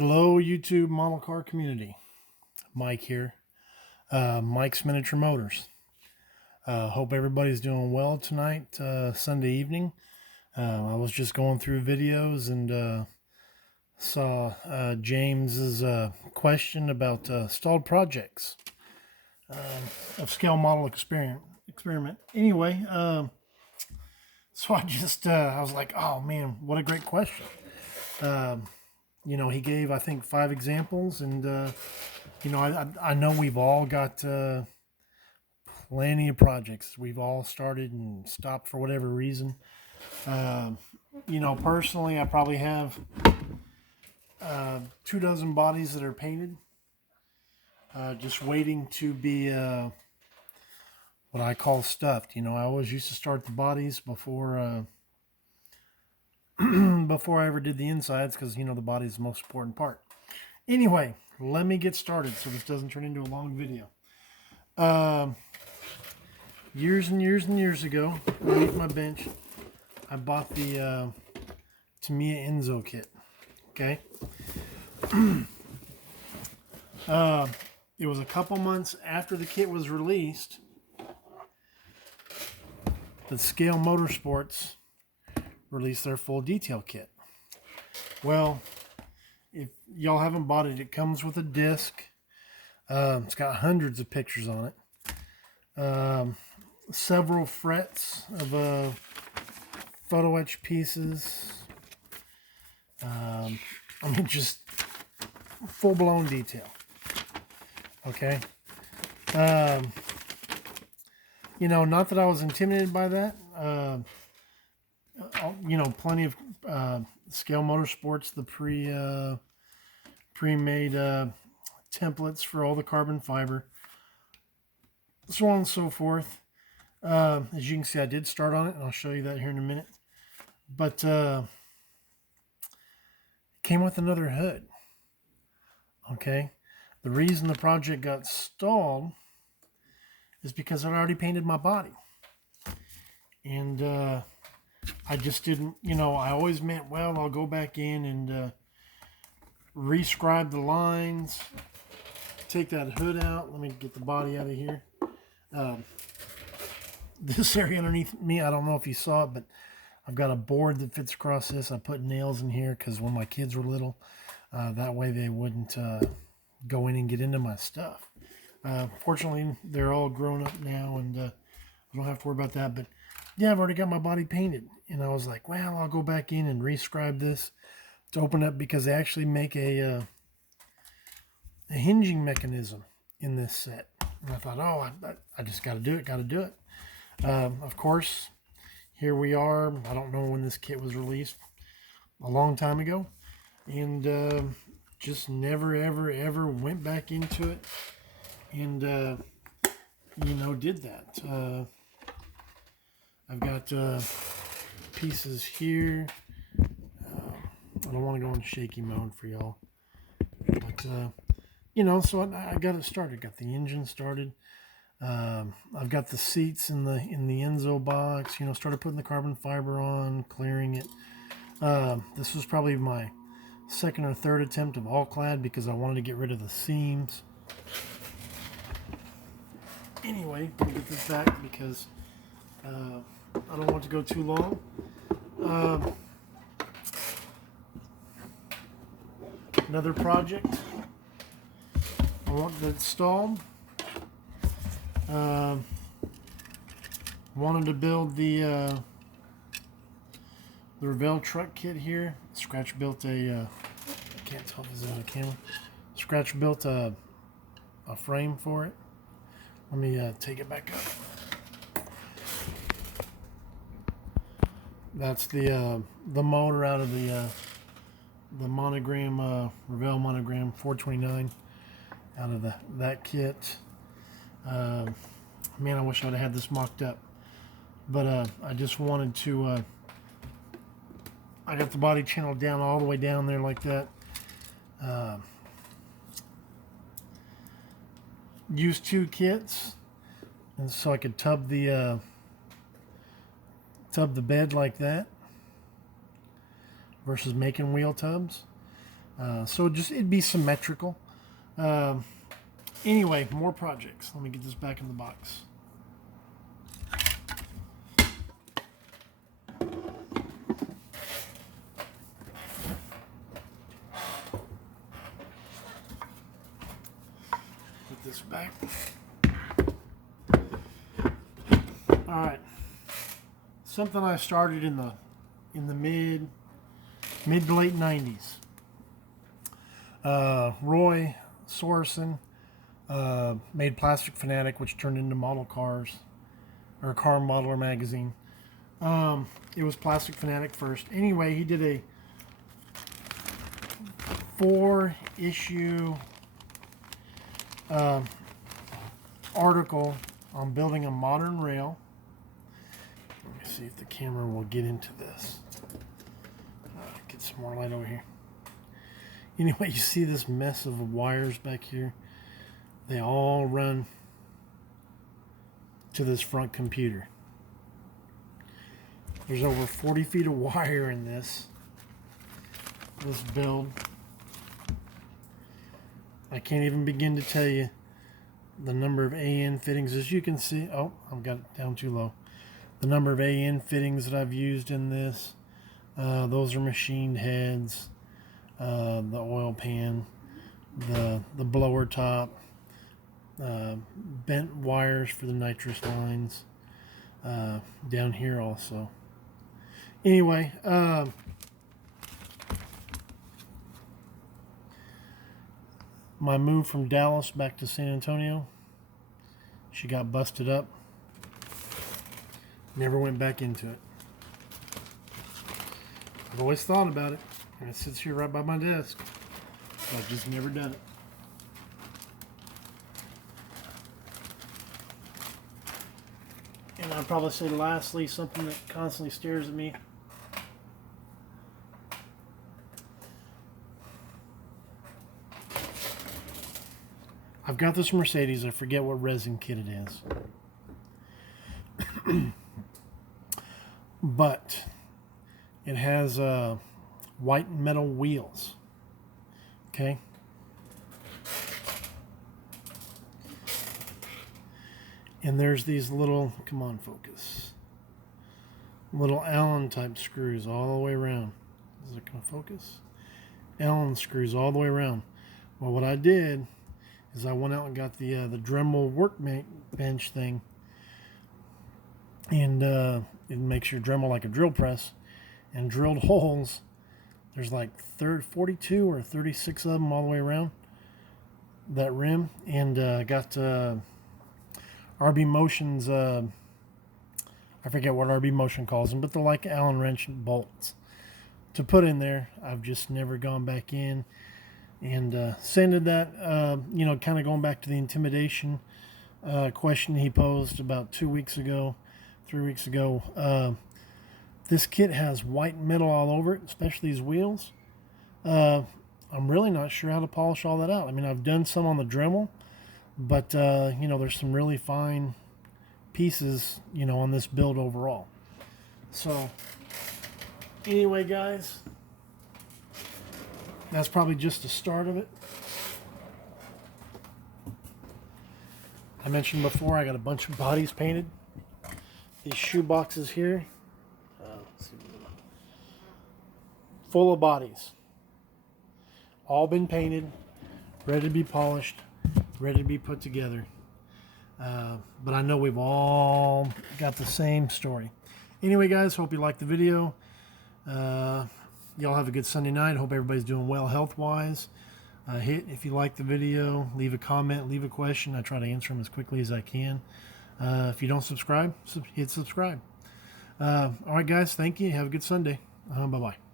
Hello, YouTube model car community. Mike here. Mike's Miniature Motors. Hope everybody's doing well tonight, Sunday evening. I was just going through videos and saw James's question about stalled projects of scale model experiment. Anyway, so I was like, oh man, what a great question. He gave, I think, 5 examples, and I know we've all got plenty of projects. We've all started and stopped for whatever reason. Personally, I probably have 2 dozen bodies that are painted, just waiting to be what I call stuffed. I always used to start the bodies before before I ever did the insides, because the body is the most important part. Anyway, let me get started so this doesn't turn into a long video. Years and years and years ago, underneath my bench, I bought the Tamiya Enzo kit. Okay. It was a couple months after the kit was released that Scale Motorsports released their full detail kit. Well, if y'all haven't bought it, it comes with a disc. It's got hundreds of pictures on it. Several frets of photo etch pieces. Just full-blown detail. Okay. Not that I was intimidated by that. Plenty of Scale Motorsports, the pre-made templates for all the carbon fiber, so on and so forth. As you can see, I did start on it, and I'll show you that here in a minute. But it came with another hood. Okay, the reason the project got stalled is because I'd already painted my body, and I just didn't. I always meant, well, I'll go back in and rescribe the lines, take that hood out. Let me get the body out of here. This area underneath me, I don't know if you saw it, but I've got a board that fits across this. I put nails in here because when my kids were little, that way they wouldn't go in and get into my stuff. Fortunately, they're all grown up now, and I don't have to worry about that. But yeah, I've already got my body painted, and I was like, well, I'll go back in and rescribe this to open up, because they actually make a hinging mechanism in this set. And I thought, oh, I just got to do it. Of course, here we are. I don't know when this kit was released, a long time ago, and just never, ever went back into it, and did that. I've got pieces here. I don't want to go in shaky mode for y'all, but so I got it started. Got the engine started. I've got the seats in the Enzo box. Started putting the carbon fiber on, clearing it. This was probably my second or third attempt of all clad, because I wanted to get rid of the seams. Anyway, let me get this back, because I don't want it to go too long. Another project I want that installed. Wanted to build the Revell truck kit here. Scratch built I can't tell if it's in the camera. Scratch built a frame for it. Let me take it back up. That's the motor out of the monogram, Revell monogram 429, out of that kit. Man, I wish I'd have had this mocked up, but I just wanted to. I got the body channeled down all the way down there like that. Used 2 kits, and so I could tub the bed like that versus making wheel tubs. So it'd be symmetrical. Anyway, more projects. Let me get this back in the box. Put this back. All right. Something I started in the mid to late 90s. Roy Sorensen made Plastic Fanatic, which turned into Model Cars, or Car Modeler magazine. It was Plastic Fanatic first. Anyway, he did a 4-issue article on building a modern rail. Let me see if the camera will get into this. Get some more light over here. Anyway, you see this mess of wires back here? They all run to this front computer. There's over 40 feet of wire in this build. I can't even begin to tell you the number of AN fittings. As you can see, oh, I've got it down too low. The number of AN fittings that I've used in this. Those are machined heads. The oil pan, the blower top, bent wires for the nitrous lines, down here also. Anyway, my move from Dallas back to San Antonio, she got busted up. Never went back into it. I've always thought about it. And it sits here right by my desk. But I've just never done it. And I'd probably say lastly, something that constantly stares at me. I've got this Mercedes. I forget what resin kit it is. But it has white metal wheels. Okay. And there's these little, come on, focus, little Allen type screws all the way around. Is it going to focus? Allen screws all the way around. Well, what I did is I went out and got the Dremel workbench thing, and it makes your Dremel like a drill press, and drilled holes. There's like 42 or 36 of them all the way around that rim, and got RB Motion's, I forget what RB Motion calls them, but they're like Allen wrench bolts to put in there. I've just never gone back in and sanded that, kind of going back to the intimidation question he posed about 3 weeks ago. This kit has white metal all over it, especially these wheels. I'm really not sure how to polish all that out. I mean, I've done some on the Dremel, but, there's some really fine pieces, on this build overall. So, anyway, guys, that's probably just the start of it. I mentioned before I got a bunch of bodies painted. These shoe boxes here, full of bodies. All been painted, ready to be polished, ready to be put together. But I know we've all got the same story. Anyway, guys, hope you liked the video. Y'all have a good Sunday night. Hope everybody's doing well health-wise. Hit if you like the video, leave a comment, leave a question. I try to answer them as quickly as I can. If you don't subscribe, hit subscribe. All right, guys, thank you. Have a good Sunday. Bye-bye.